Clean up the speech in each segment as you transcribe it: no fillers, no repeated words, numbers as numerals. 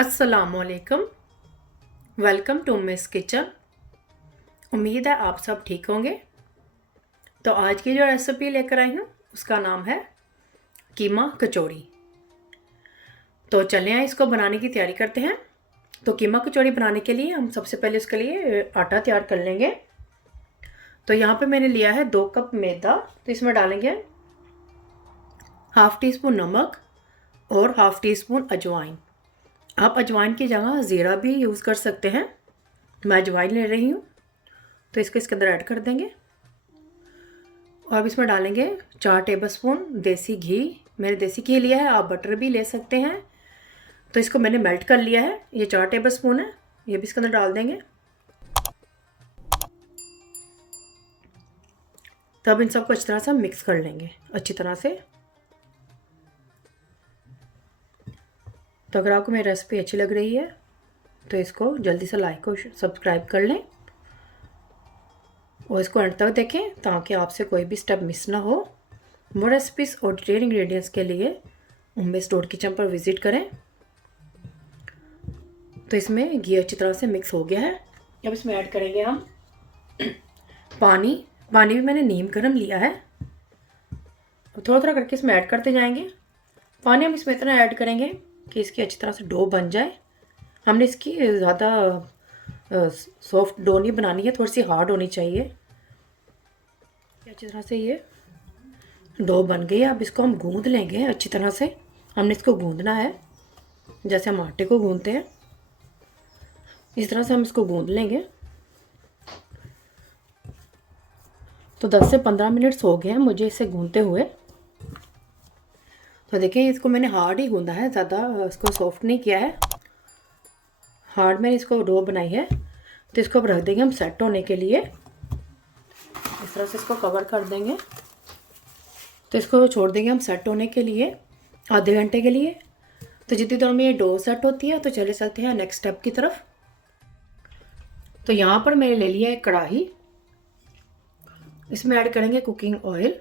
अस्सलामुअलैकुम। Welcome to Miss Kitchen. उम्मीद है आप सब ठीक होंगे। तो आज की जो रेसिपी लेकर आई हूँ उसका नाम है कीमा कचौड़ी। तो चलें आए इसको बनाने की तैयारी करते हैं। तो कीमा कचौड़ी बनाने के लिए हम सबसे पहले उसके लिए आटा तैयार कर लेंगे। तो यहाँ पे मैंने लिया है 2 कप मैदा। तो इसमें डालेंगे हाफ़ टी स्पून नमक और हाफ़ टी स्पून अजवाइन। आप अजवाइन की जगह ज़ीरा भी यूज़ कर सकते हैं। मैं अजवाइन ले रही हूँ तो इसको इसके अंदर ऐड कर देंगे। और अब इसमें डालेंगे 4 टेबलस्पून देसी घी। मैंने देसी घी लिया है, आप बटर भी ले सकते हैं। तो इसको मैंने मेल्ट कर लिया है। ये 4 टेबलस्पून है, ये भी इसके अंदर डाल देंगे। तब इन सबको अच्छी तरह से मिक्स कर लेंगे अच्छी तरह से। तो अगर आपको मेरी रेसिपी अच्छी लग रही है तो इसको जल्दी से लाइक और सब्सक्राइब कर लें और इसको अंत तक देखें ताकि आपसे कोई भी स्टेप मिस ना हो। मोर रेसिपीज़ और डिटेल इंग्रेडिएंट्स के लिए उम्मे स्टोर किचन पर विज़िट करें। तो इसमें घी अच्छी तरह से मिक्स हो गया है। अब इसमें ऐड करेंगे हम पानी। पानी भी मैंने नीम गर्म लिया है। थोड़ा थोड़ा करके इसमें ऐड करते जाएंगे। पानी हम इसमें इतना ऐड करेंगे कि इसकी अच्छी तरह से डो बन जाए। हमने इसकी ज़्यादा सॉफ्ट डो नहीं बनानी है, थोड़ी सी हार्ड होनी चाहिए। अच्छी तरह से ये डो बन गई है। अब इसको हम गूंद लेंगे अच्छी तरह से। हमने इसको गूंदना है जैसे हम आटे को गूंदते हैं, इस तरह से हम इसको गूंद लेंगे। तो 10 से 15 मिनट्स हो गए हैं मुझे इसे गूंदते हुए। तो देखिए इसको मैंने हार्ड ही गूंदा है, ज़्यादा इसको सॉफ्ट नहीं किया है। हार्ड मैंने इसको डो बनाई है। तो इसको अब रख देंगे हम सेट होने के लिए। इस तरह से इसको कवर कर देंगे। तो इसको छोड़ देंगे हम सेट होने के लिए आधे घंटे के लिए। तो जितनी देर में ये डो सेट होती है तो चले चलते हैं नेक्स्ट स्टेप की तरफ। तो यहाँ पर मैंने ले लिया एक कढ़ाई। इसमें ऐड करेंगे कुकिंग ऑयल।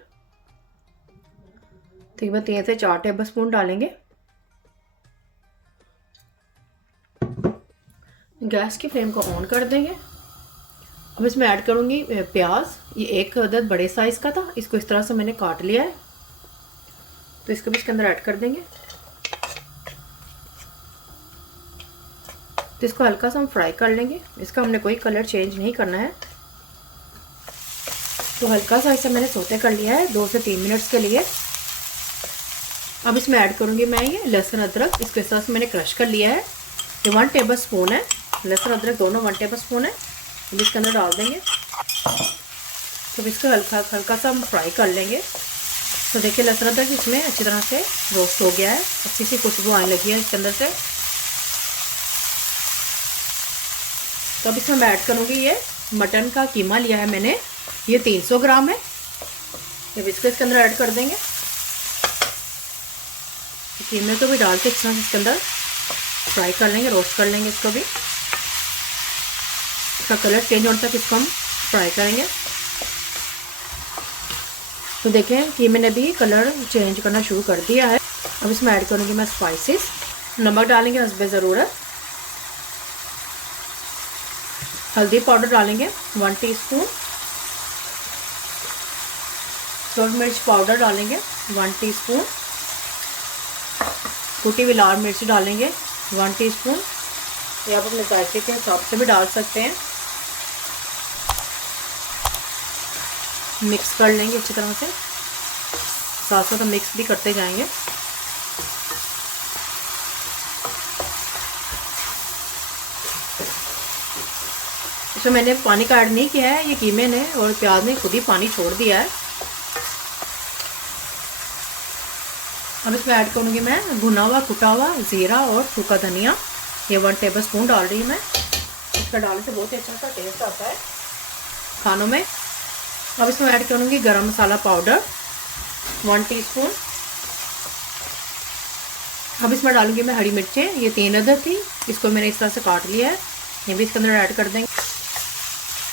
तकरीबन 3 से 4 टेबलस्पून डालेंगे। गैस की फ्लेम को ऑन कर देंगे। अब इसमें ऐड करूँगी प्याज। ये 1 अदद बड़े साइज़ का था, इसको इस तरह से मैंने काट लिया है। तो इसको भी इसके अंदर ऐड कर देंगे। तो इसको हल्का सा हम फ्राई कर लेंगे। इसका हमने कोई कलर चेंज नहीं करना है। तो हल्का सा इसे मैंने सोते कर लिया है 2 से 3 मिनट्स के लिए। अब इसमें ऐड करूँगी मैं ये लहसुन अदरक। इसको इस तरह से मैंने क्रश कर लिया है। ये 1 टेबलस्पून है। लहसुन अदरक दोनों 1 टेबलस्पून है। अब इसके अंदर डाल देंगे। तो इसको हल्का सा हम फ्राई कर लेंगे। तो देखिए लहसुन अदरक इसमें अच्छी तरह से रोस्ट हो गया है। अच्छी सी खुशबू आने लगी है इसके अंदर से। तो अब इसमें मैं ऐड करूँगी ये मटन का कीमा लिया है मैंने, ये 300 ग्राम है। अब इसको इसके अंदर ऐड कर देंगे। कीमे को भी डाल के इस तरह से इसके अंदर फ्राई कर लेंगे, रोस्ट कर लेंगे इसको भी। इसका कलर चेंज होने तक इसको हम फ्राई करेंगे। तो देखें कीमे ने भी कलर चेंज करना शुरू कर दिया है। अब इसमें ऐड करूँगी मैं स्पाइसेस। नमक डालेंगे हस्बे ज़रूरत। हल्दी पाउडर डालेंगे 1 टीस्पून। लाल मिर्च पाउडर डालेंगे 1 टीस्पून। कुटी हुई लाल मिर्च डालेंगे 1 टीस्पून। ये आप अपने जायके के हिसाब से भी डाल सकते हैं। मिक्स कर लेंगे अच्छी तरह से, साथ साथ हम मिक्स भी करते जाएंगे। इसमें मैंने पानी का ऐड नहीं किया है, ये कीमे ने और प्याज ने खुद ही पानी छोड़ दिया है। अब इसमें ऐड करूँगी मैं भुना हुआ कुटा हुआ ज़ीरा और सूखा धनिया। ये 1 टेबलस्पून डाल रही हूँ मैं। इसका डालने से बहुत ही अच्छा सा टेस्ट आता है खानों में। अब इसमें ऐड करूँगी गरम मसाला पाउडर 1 टीस्पून। अब इसमें डालूंगी मैं हरी मिर्चें, ये 3 अदद थी, इसको मैंने इस तरह से काट लिया है, ये भी इसके अंदर ऐड कर देंगे।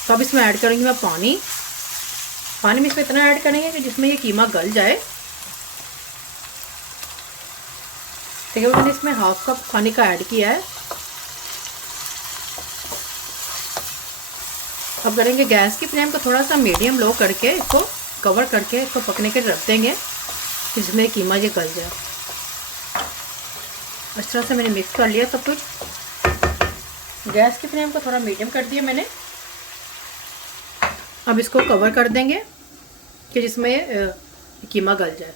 तो अब इसमें ऐड करूँगी मैं पानी। पानी में इसमें इतना ऐड करेंगे कि जिसमें ये कीमा गल जाए। देखिए मैंने इसमें हाफ कप पानी का ऐड किया है। अब करेंगे गैस की फ्लेम को थोड़ा सा मीडियम लो करके इसको कवर करके इसको पकने के लिए रख देंगे, इसमें कीमा ये गल जाए। इस तरह से मैंने मिक्स कर लिया सब कुछ। गैस की फ्लेम को थोड़ा मीडियम कर दिया मैंने। अब इसको कवर कर देंगे कि जिसमें कीमा गल जाए।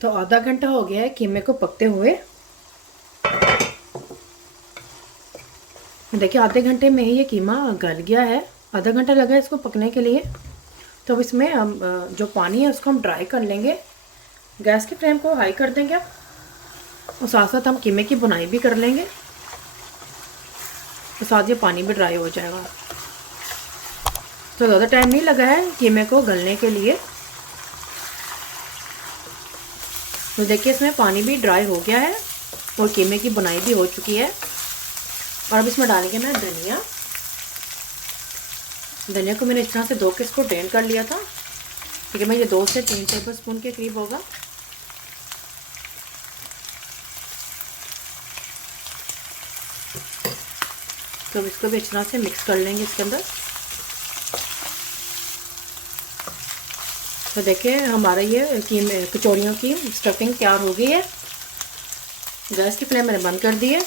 तो आधा घंटा हो गया है कीमे को पकते हुए। देखिए आधे घंटे में ही ये कीमा गल गया है, आधा घंटा लगा है इसको पकने के लिए। तो अब इसमें हम जो पानी है उसको हम ड्राई कर लेंगे। गैस की फ्लेम को हाई कर देंगे और साथ साथ हम कीमे की बुनाई भी कर लेंगे, तो साथ ये पानी भी ड्राई हो जाएगा। तो ज़्यादा टाइम नहीं लगा है कीमे को गलने के लिए। तो देखिए इसमें पानी भी ड्राई हो गया है और कीमे की बुनाई भी हो चुकी है। और अब इसमें डालेंगे मैं धनिया। धनिया को मैंने इस तरह से धो के इसको ड्रेन कर लिया था। ठीक है, मैं ये 2 से 3 टेबल स्पून के करीब होगा। तो अब इसको भी इस तरह से मिक्स कर लेंगे इसके अंदर। तो देखिए हमारा ये कीमे कचौड़ियों की स्टफिंग तैयार हो गई है। गैस की फ्लेम मैंने बंद कर दी है।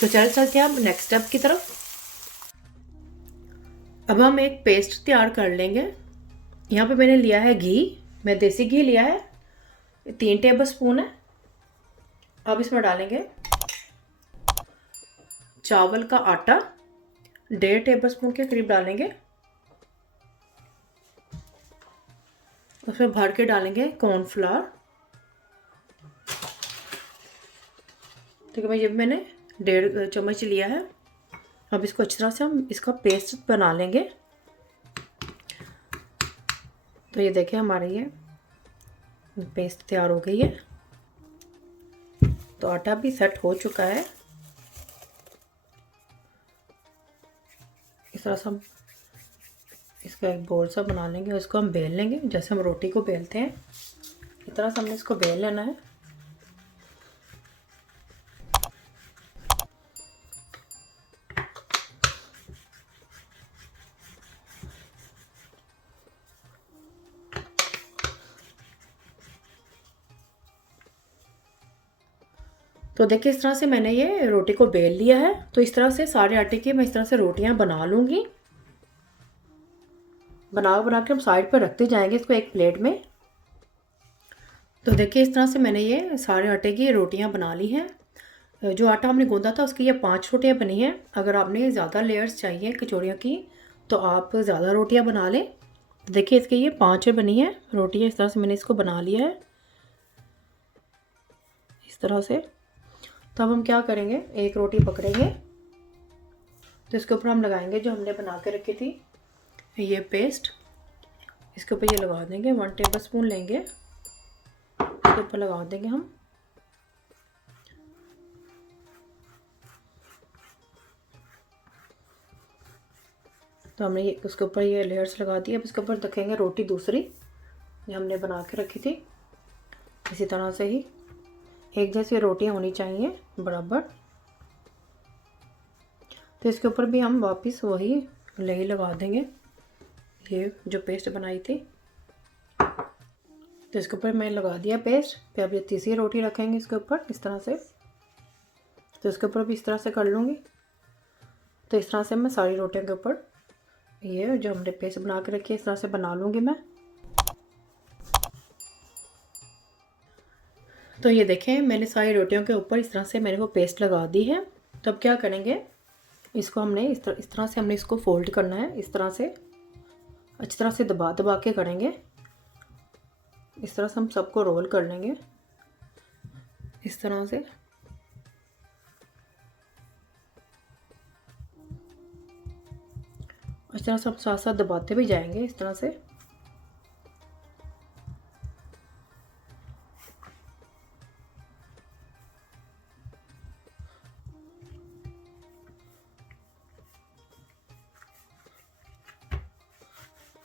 तो चलते हैं अब नेक्स्ट स्टेप की तरफ। अब हम एक पेस्ट तैयार कर लेंगे। यहाँ पे मैंने लिया है घी, मैं देसी घी लिया है, 3 टेबल स्पून है। अब इसमें डालेंगे चावल का आटा, 1.5 टेबल स्पून के करीब डालेंगे। उसमें भर के डालेंगे कॉर्नफ्लावर। ठीक है, मैं ये मैंने 1.5 चम्मच लिया है। अब इसको अच्छी तरह से हम इसका पेस्ट बना लेंगे। तो ये देखिए हमारे ये पेस्ट तैयार हो गई है। तो आटा भी सेट हो चुका है। इस तरह से हम इसका एक बोल सा बना लेंगे, उसको हम बेल लेंगे जैसे हम रोटी को बेलते हैं। इस तरह से हमने इसको बेल लेना है। तो देखिए इस तरह से मैंने ये रोटी को बेल लिया है। तो इस तरह से सारे आटे की मैं इस तरह से रोटियां बना लूँगी। बना के हम साइड पर रखते जाएंगे इसको एक प्लेट में। तो देखिए इस तरह से मैंने ये सारे आटे की रोटियां बना ली हैं। जो आटा हमने गूंदा था उसकी ये 5 रोटियां बनी हैं। अगर आपने ज़्यादा लेयर्स चाहिए कचौड़ियों की तो आप ज़्यादा रोटियां बना लें। तो देखिए इसकी ये 5 बनी है रोटियां। इस तरह से मैंने इसको बना लिया है इस तरह से। तो अब हम क्या करेंगे, एक रोटी पकड़ेंगे तो इसके ऊपर हम लगाएंगे जो हमने बना के रखी थी ये पेस्ट। इसके ऊपर ये लगा देंगे, 1 टेबल स्पून लेंगे, इसके ऊपर लगा देंगे हम। तो हमने ये उसके ऊपर ये लेयर्स लगा दी। अब इसके ऊपर रखेंगे रोटी दूसरी जो हमने बना के रखी थी। इसी तरह से ही एक जैसी रोटियां होनी चाहिए बराबर। तो इसके ऊपर भी हम वापस वही लेयर लगा देंगे ये जो पेस्ट बनाई थी। तो इसके ऊपर मैं लगा दिया पेस्ट। फिर अब ये तीसरी रोटी रखेंगे इसके ऊपर इस तरह से। तो इसके ऊपर भी इस तरह से कर लूँगी। तो इस तरह से मैं सारी रोटियों के ऊपर ये जो हमने पेस्ट बना के रखी है इस तरह से बना लूँगी मैं। तो ये देखें मैंने सारी रोटियों के ऊपर इस तरह से मैंने वो पेस्ट लगा दी है। तो अब क्या करेंगे, इसको हमने इस तरह से हमने इसको फोल्ड करना है। इस तरह से अच्छी तरह से दबा दबा के करेंगे। इस तरह से हम सबको रोल कर लेंगे इस तरह से। इस तरह से हम साथ साथ दबाते भी जाएंगे इस तरह से।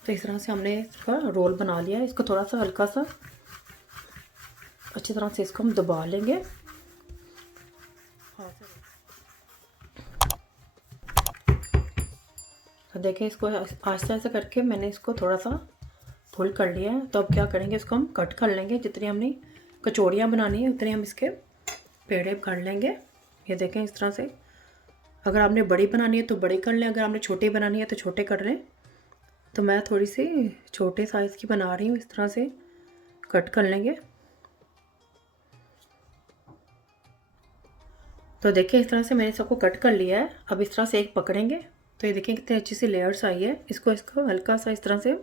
तो इस तरह से हमने इसका रोल बना लिया है। इसको थोड़ा सा हल्का सा अच्छी तरह से इसको हम दबा लेंगे। तो देखें, इसको आहिस्ता आहिस्ता करके मैंने इसको थोड़ा सा फुल कर लिया है। तो अब क्या करेंगे, इसको हम कट कर लेंगे। जितनी हमने कचौड़ियाँ बनानी है उतनी हम इसके पेड़े कर लेंगे। ये देखें इस तरह से। अगर आपने बड़ी बनानी है तो बड़ी कर लें, अगर आपने छोटी बनानी है तो छोटे कर लें। तो मैं थोड़ी सी छोटे साइज़ की बना रही हूँ। इस तरह से कट कर लेंगे। तो देखिए इस तरह से मैंने सबको कट कर लिया है। अब इस तरह से एक पकड़ेंगे तो ये देखिए कितनी अच्छी सी लेयर्स आई है। इसको हल्का सा इस तरह से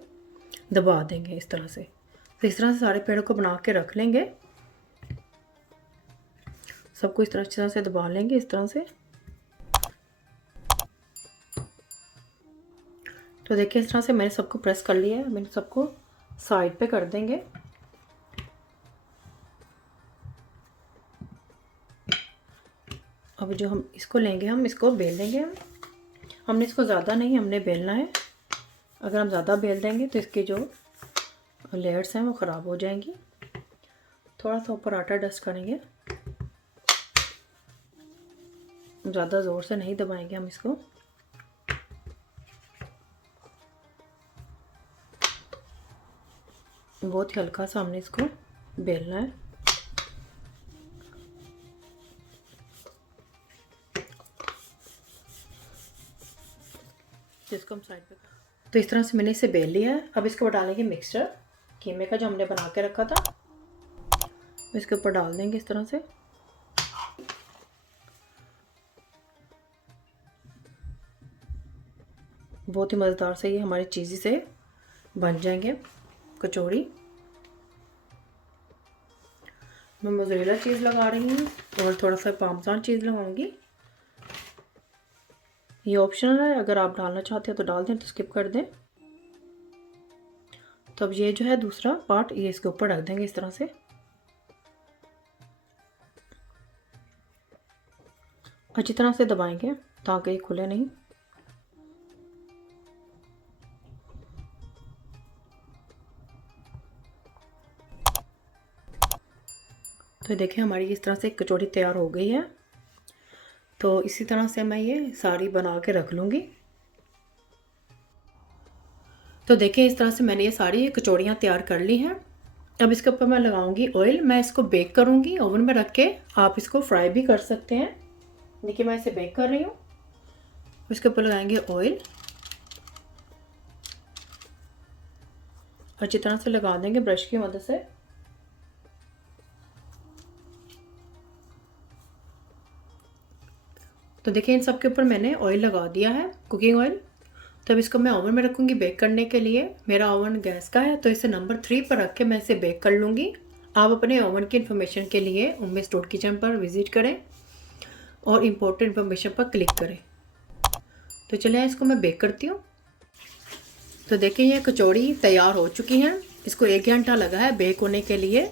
दबा देंगे इस तरह से। तो इस तरह से सारे पेड़ों को बना के रख लेंगे। सबको इस तरह से दबा लेंगे इस तरह से। तो देखिए इस तरह से मैंने सबको प्रेस कर लिया है। मैंने सबको साइड पे कर देंगे। अब जो हम इसको लेंगे, हम इसको बेल लेंगे। हमने इसको ज़्यादा नहीं हमने बेलना है। अगर हम ज़्यादा बेल देंगे तो इसके जो लेयर्स हैं वो ख़राब हो जाएंगी। थोड़ा सा ऊपर आटा डस्ट करेंगे, ज़्यादा ज़ोर से नहीं दबाएंगे हम इसको। बहुत ही हल्का सा हमने इसको बेलना है। इसको हम साइड पे, तो इस तरह से मैंने इसे बेल लिया है। अब इसके ऊपर डालेंगे मिक्सचर कीमे का जो हमने बना के रखा था। इसके ऊपर डाल देंगे इस तरह से। बहुत ही मज़ेदार से ये हमारी चीज़ी से बन जाएंगे कचौड़ी। मैं मोज़रेला चीज़ लगा रही हूँ और थोड़ा सा पार्मेसान चीज़ लगाऊंगी। ये ऑप्शनल है, अगर आप डालना चाहते हो तो डाल दें, तो स्किप कर दें। तो अब ये जो है दूसरा पार्ट ये इसके ऊपर रख देंगे इस तरह से। अच्छी तरह से दबाएंगे ताकि ये खुले नहीं। तो देखिए हमारी इस तरह से कचौड़ी तैयार हो गई है। तो इसी तरह से मैं ये सारी बना के रख लूँगी। तो देखिए इस तरह से मैंने ये सारी कचौड़ियाँ तैयार कर ली हैं। अब इसके ऊपर मैं लगाऊंगी ऑयल। मैं इसको बेक करूँगी ओवन में रख के। आप इसको फ्राई भी कर सकते हैं। देखिए मैं इसे बेक कर रही हूँ। इसके ऊपर लगाएंगे ऑयल, अच्छी तरह से लगा देंगे ब्रश की मदद से। तो देखिए इन सब के ऊपर मैंने ऑयल लगा दिया है, कुकिंग ऑयल। तब इसको मैं ओवन में रखूँगी बेक करने के लिए। मेरा ओवन गैस का है तो इसे नंबर 3 पर रख के मैं इसे बेक कर लूँगी। आप अपने ओवन की इन्फॉर्मेशन के लिए उम्मीद स्टोर किचन पर विज़िट करें और इम्पोर्टेंट इन्फॉर्मेशन पर क्लिक करें। तो चलिए इसको मैं बेक करती हूँ। तो देखिए ये कचौड़ी तैयार हो चुकी हैं। इसको 1 घंटा लगा है बेक होने के लिए।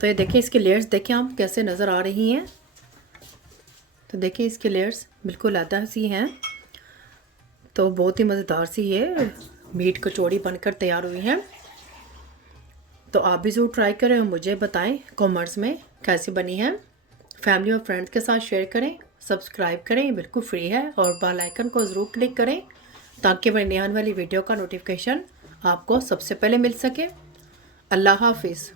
तो ये देखिए इसकी लेयर्स देखिए आप कैसे नज़र आ रही हैं। तो देखिए इसकी लेयर्स बिल्कुल अलग सी हैं। तो बहुत ही मज़ेदार सी ये मीट कचौड़ी बनकर तैयार हुई है। तो आप भी ज़रूर ट्राई करें और मुझे बताएं कमेंट्स में कैसी बनी है। फैमिली और फ्रेंड्स के साथ शेयर करें, सब्सक्राइब करें, बिल्कुल फ्री है। और बेल आइकन को ज़रूर क्लिक करें ताकि मेरी आने वाली वीडियो का नोटिफिकेशन आपको सबसे पहले मिल सके। अल्लाह हाफिज़।